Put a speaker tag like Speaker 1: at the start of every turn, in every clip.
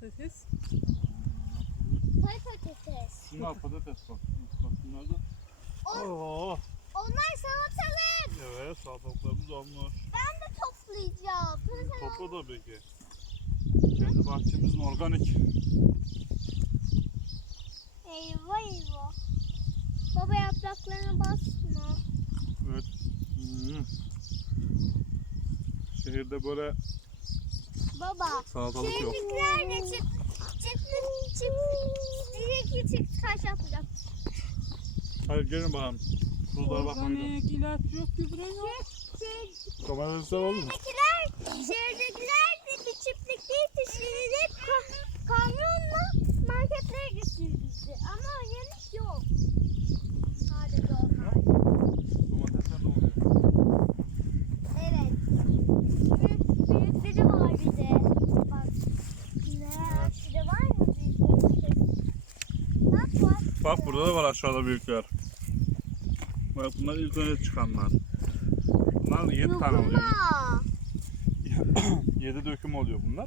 Speaker 1: patates.
Speaker 2: Patates.
Speaker 3: Bunlar patates bak. Bak bunlar da. Oo.
Speaker 2: Onlar salatalık.
Speaker 3: Evet salatalıklarımız olmuş.
Speaker 2: Ben de toplayacağım.
Speaker 3: Topla da peki. Kendi bahçemizin organik.
Speaker 2: Eyvah eyvah. Baba yapraklarına basma.
Speaker 3: Evet. Hmm. Şehirde böyle
Speaker 2: Baba.
Speaker 3: salatalık yok.
Speaker 2: Şehirlikler de çık. Çıktı çıktı. Direkt çıktı kaç yapacak.
Speaker 3: Hadi gelin bakalım. Kuzulara bakalım.
Speaker 1: Organik ilaç yok, gübre yok.
Speaker 2: Şey,
Speaker 3: sen oldu mu?
Speaker 2: şehirdekiler, şehirdekiler de bir çiftlikte yetiştirilip ka- kamyonla marketlere götürüldü. Ama yemek yok. Sadece onlar.
Speaker 3: Domatesler de oluyor.
Speaker 2: Evet. Büyük, büyükleri var bir de. Bak. Ne? Bir de var mı büyük domates? Bak var.
Speaker 3: Bak burada da var aşağıda büyükler. Bak bunlar ilk önce çıkanlar. Bunlar 7 tane oluyor.
Speaker 2: Aa,
Speaker 3: 7 döküm oluyor bunlar.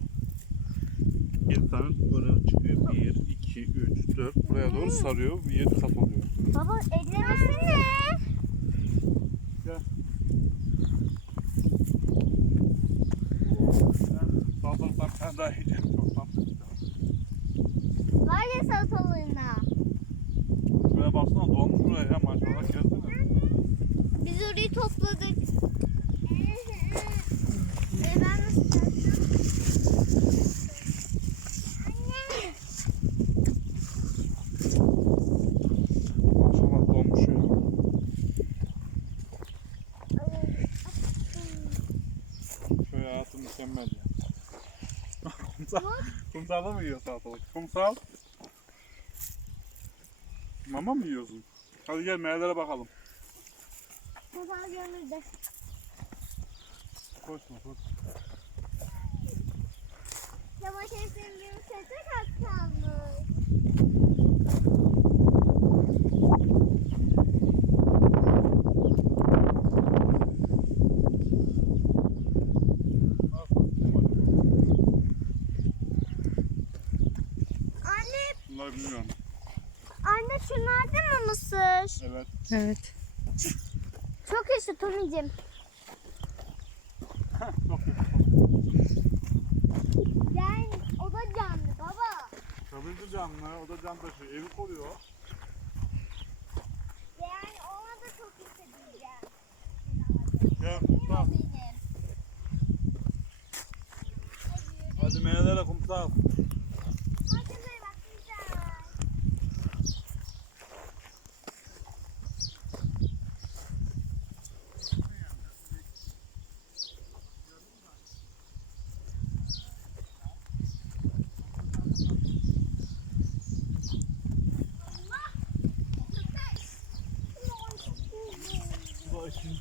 Speaker 3: 7 tane böyle çıkıyor. 1, 2, 3, 4. Buraya doğru sarıyor. 7 kat oluyor.
Speaker 2: Baba ellemesene.
Speaker 3: Gel. Salatalıklar bir tane daha yiyeceğim. Çok tatlı.
Speaker 2: Var ya salatalığına.
Speaker 3: Şuraya baksana dolmuş buraya ya maşallah gelsene.
Speaker 2: Biz orayı topladık. Ve ben nasıl yapacağım?
Speaker 3: Maşallah dolmuş ya. Şöyle hayatı mükemmel ya. kumsal, kumsalda mı yiyor salatalık? Kumsal. Mama mı yiyorsun? Hadi gel meyvelere bakalım.
Speaker 2: Masal gönlünde.
Speaker 3: Koşma koşma.
Speaker 2: Domatesin bir sese kalkmış. Anne,
Speaker 3: Bunları bilmiyorum.
Speaker 2: anne şunlar da mı mısır?
Speaker 3: Evet.
Speaker 1: Evet.
Speaker 2: Çok.
Speaker 3: Çok iyi.
Speaker 2: Yani o da canlı baba.
Speaker 3: Tabii ki canlı. O da can taşıyor. Evi koruyor.
Speaker 2: Yani ona da çok hissedeceğim.
Speaker 3: Gel kumsal. Hadi meyvelere kumsal.
Speaker 2: Hadi be bak güzel.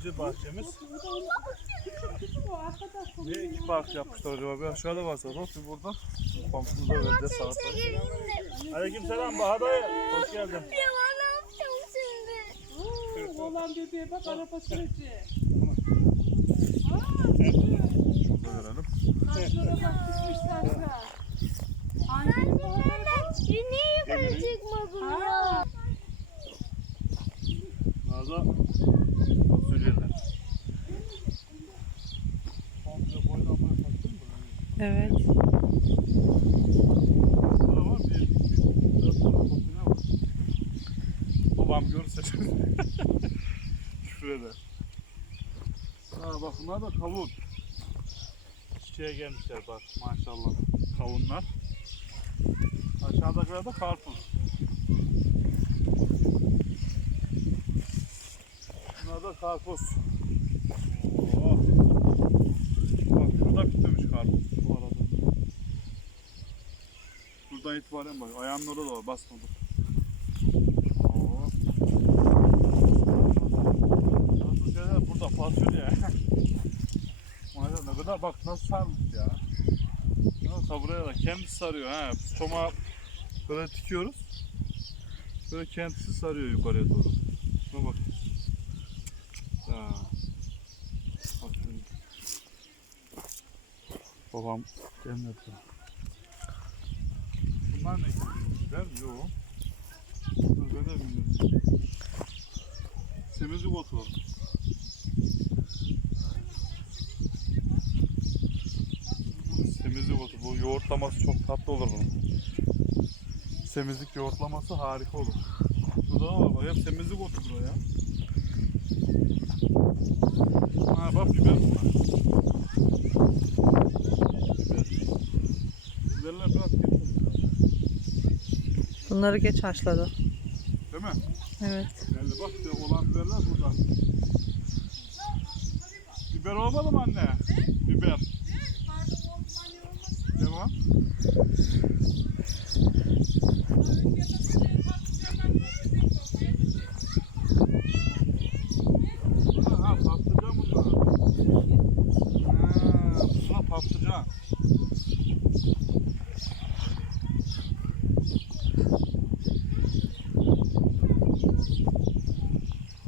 Speaker 3: İkinci bahçemiz. Ne iki park yapmışlar acaba? Bir aşağıda var salata, bir burada. Komşumuza verdi
Speaker 2: gireyim de.
Speaker 3: Aleyküm selam Bahar dayı. Hoş geldin.
Speaker 2: Ya ne yapacağım şimdi?
Speaker 1: Oo, Oğlan bebeğe bak araba süreci.
Speaker 3: Şurada verelim.
Speaker 1: Taşlara bak. Aynen bu arada.
Speaker 2: Nereden? Niye yukarı çıkmadın ya?
Speaker 3: Bunlar mı?
Speaker 1: Evet.
Speaker 3: Burada var bir, bir dört tane fasulye var. Babam görürse küfür eder. Ha bak bunlar da kavun. Çiçeğe gelmişler bak maşallah kavunlar. Aşağıdakiler de karpuz. Bunlar da karpuz. Oo. Bak şurada bitmemiş karpuz bu arada. Buradan itibaren bak ayağının orada da var basmadı. Oo. Nasıl şeyler burada fasulye. Maşallah ne kadar bak nasıl sarmış ya. Nasıl buraya da kendisi sarıyor ha. Çomağı böyle dikiyoruz. Böyle kendisi sarıyor yukarıya doğru. Şuna bak. Babam gelmedi. Bunlar ne mi? Yok. Dur ben de bilmiyorum. Semizlik otu. Semizlik otu. Bu yoğurtlaması çok tatlı olur bunun. Semizlik yoğurtlaması harika olur. Burada da var hep semizlik otu bura ya. Ha bak biber bunlar. Biber. Biberler biraz geç oldu.
Speaker 1: Bunları geç haşladı.
Speaker 3: Değil mi?
Speaker 1: Evet.
Speaker 3: Geldi bak işte olan biberler burada. Biber olmadı mı anne? Biber. Devam. Ha, ha patlıcan bunlar. Ha, buna patlıcan.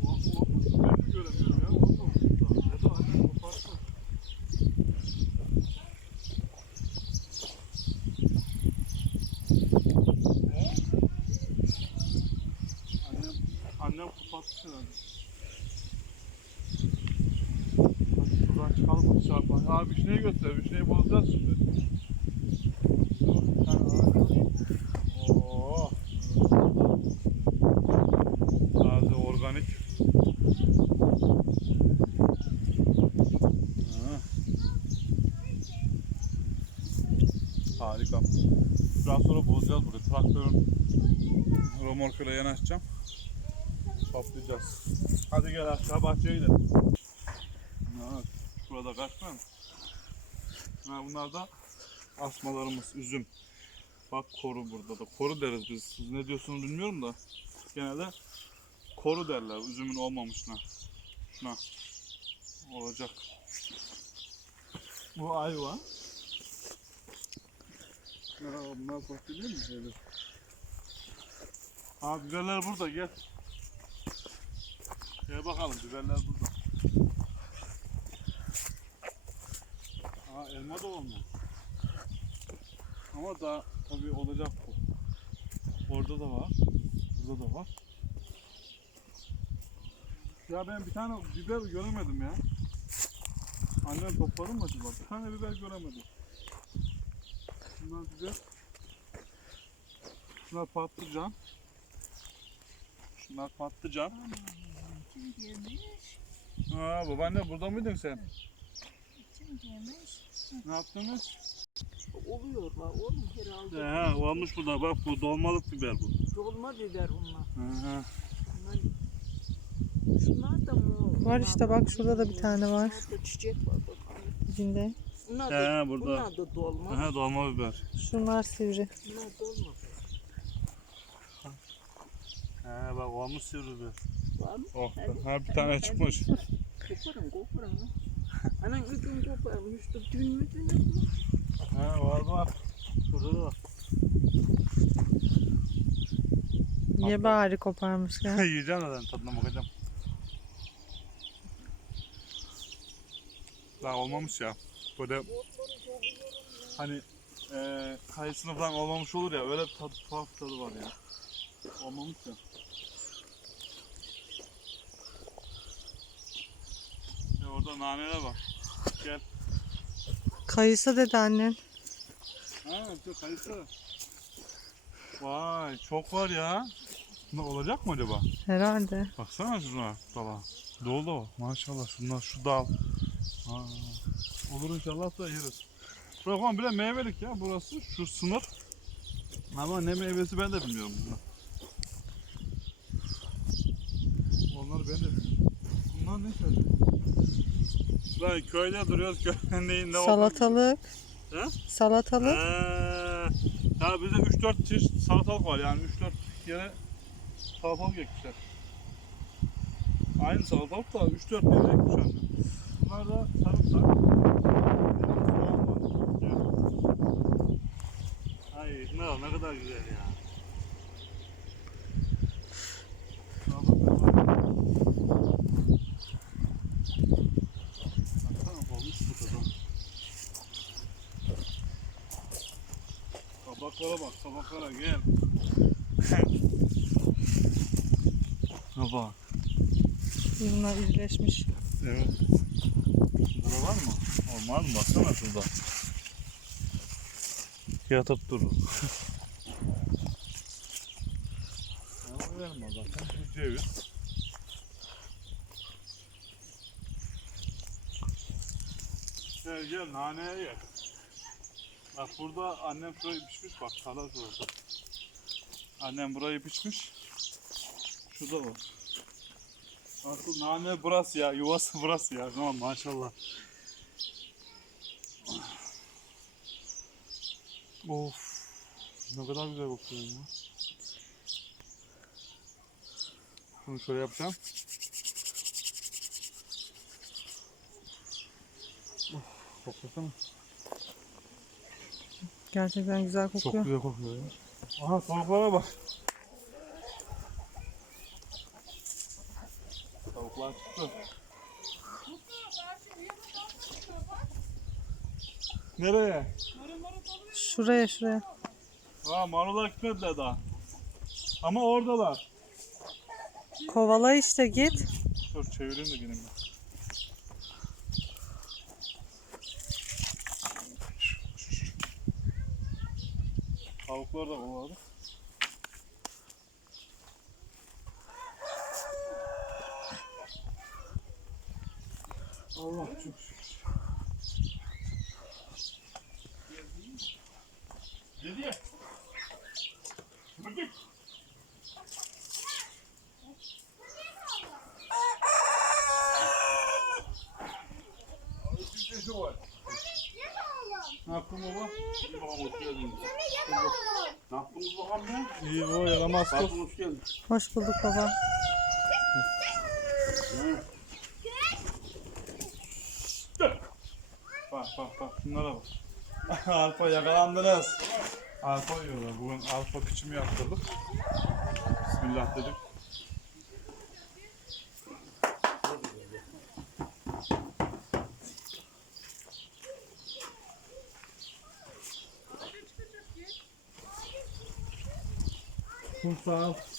Speaker 3: O, o, ben mi göremiyorum ya? O da orada. Ya da annem koparttı. He? Annem, annem koparttı herhalde. Hadi şuradan çıkalım hadi çarpalım. Aa vişneyi göster. Vişneyi bozacağız şimdi. Oo. Taze organik. Ha. Harika. Biraz sonra bozacağız burayı. Traktörün romorkuyla yanaşacağım. Toplayacağız. Hadi gel aşağı bahçeye gidelim. Ha, şurada kaç? Ha, bunlar da asmalarımız, üzüm. Bak koru burada da. Koru deriz biz. Siz ne diyorsunuz bilmiyorum da. Genelde koru derler üzümün olmamışına. Şuna. Olacak. Bu ayva. Ya bunlar fasulye mi? Ha biberler burada gel. Gel bakalım biberler burada. Aa elma da olmuş. Ama daha tabii olacak bu. Orada da var. Burada da var. Ya ben bir tane biber göremedim ya. Annem topladı mı acaba? Bir tane biber göremedim. Bunlar biber. Şunlar patlıcan. Şunlar patlıcan.
Speaker 1: Kim gelmiş?
Speaker 3: Ha babaanne burada mıydın sen?
Speaker 1: Kim gelmiş?
Speaker 3: Ne yaptınız?
Speaker 1: Oluyor bak oğlum herhalde.
Speaker 3: He olmuş burada bak bu dolmalık biber bu.
Speaker 1: Dolma biber onlar.
Speaker 3: Hı hı.
Speaker 1: Bunlar, şunlar da mı?
Speaker 4: Var işte bak, şurada da bir tane var.
Speaker 1: Şurada çiçek var bakalım.
Speaker 4: İçinde.
Speaker 1: Bunlar da,
Speaker 3: He, burada.
Speaker 1: bunlar da dolma.
Speaker 3: Aha dolma biber.
Speaker 4: Şunlar sivri.
Speaker 1: Bunlar dolma.
Speaker 3: He bak olmuş sivri biber. Oh ha bir tane çıkmış.
Speaker 1: Koparın koparın. Anan ükün koparmıştı. Dün mü dün mü?
Speaker 3: He var var. Burada da var.
Speaker 4: Niye bari koparmış ya?
Speaker 3: Yiyeceğim zaten tadına bakacağım. Daha olmamış ya. Böyle hani eee kayısını falan olmamış olur ya öyle bir tadı, tuhaf tadı var ya. Olmamış ya. Orada naneler var. Gel.
Speaker 4: Kayısı dedi annen.
Speaker 3: Ha, şu kayısı. Vay, çok var ya. Ne olacak mı acaba?
Speaker 4: Herhalde.
Speaker 3: Baksana şuna dala. Dolu. Maşallah şunlar şu dal. Ha. Olur inşallah da yeriz. Bırak bile meyvelik ya burası. Şu sınır. Ama ne meyvesi ben de bilmiyorum bunlar. Onları ben de bilmiyorum. Bunlar ne söylüyor? Lan köyde duruyoruz köyde neyin ne
Speaker 4: Salatalık.
Speaker 3: He?
Speaker 4: Salatalık.
Speaker 3: Eee, ya bizde 3-4 çeşit salatalık var yani 3-4 yere salatalık ekmişler. Aynı salatalık da 3-4 yere ekmişler. Bunlar da sarımsak. Ay ne, ne kadar güzel ya. Salatalık var. Tabaklara bak tabaklara gel. Ha bak.
Speaker 4: Bunlar izleşmiş.
Speaker 3: Evet. Burada var mı? Olmaz mı? Baksana şurada. Yatıp durur. Ama verme zaten. Bu ceviz. Gel gel naneye gel. Bak burada annem şurayı biçmiş bak tarla şurası. Annem burayı biçmiş. Şurada var. Asıl nane burası ya, yuvası burası ya. Tamam maşallah. Of. Ne kadar güzel kokuyor ya. Bunu şöyle yapacağım. Of, koklasana.
Speaker 4: Gerçekten güzel
Speaker 3: Çok
Speaker 4: kokuyor.
Speaker 3: güzel kokuyor ya. Aha tavuklara bak. Tavuklar çıktı. Nereye?
Speaker 4: Şuraya şuraya.
Speaker 3: Ha marula gitmediler daha. Ama oradalar.
Speaker 4: Kovala işte git.
Speaker 3: Dur çevireyim de gelin ben. Tavuklar da kovaladı. Allah çok şükür. Dedi ya. Hadi. Ne yaptın baba? Babam hoş geldin. Ne yaptınız bakalım ya? İyi o yaramaz kız. hoş geldin.
Speaker 4: Hoş bulduk baba.
Speaker 3: Bak bak bak şunlara bak. alfa yakalandınız. Alfa yiyorlar. Bugün alfa küçümü yaptırdık. Bismillah dedik. 12.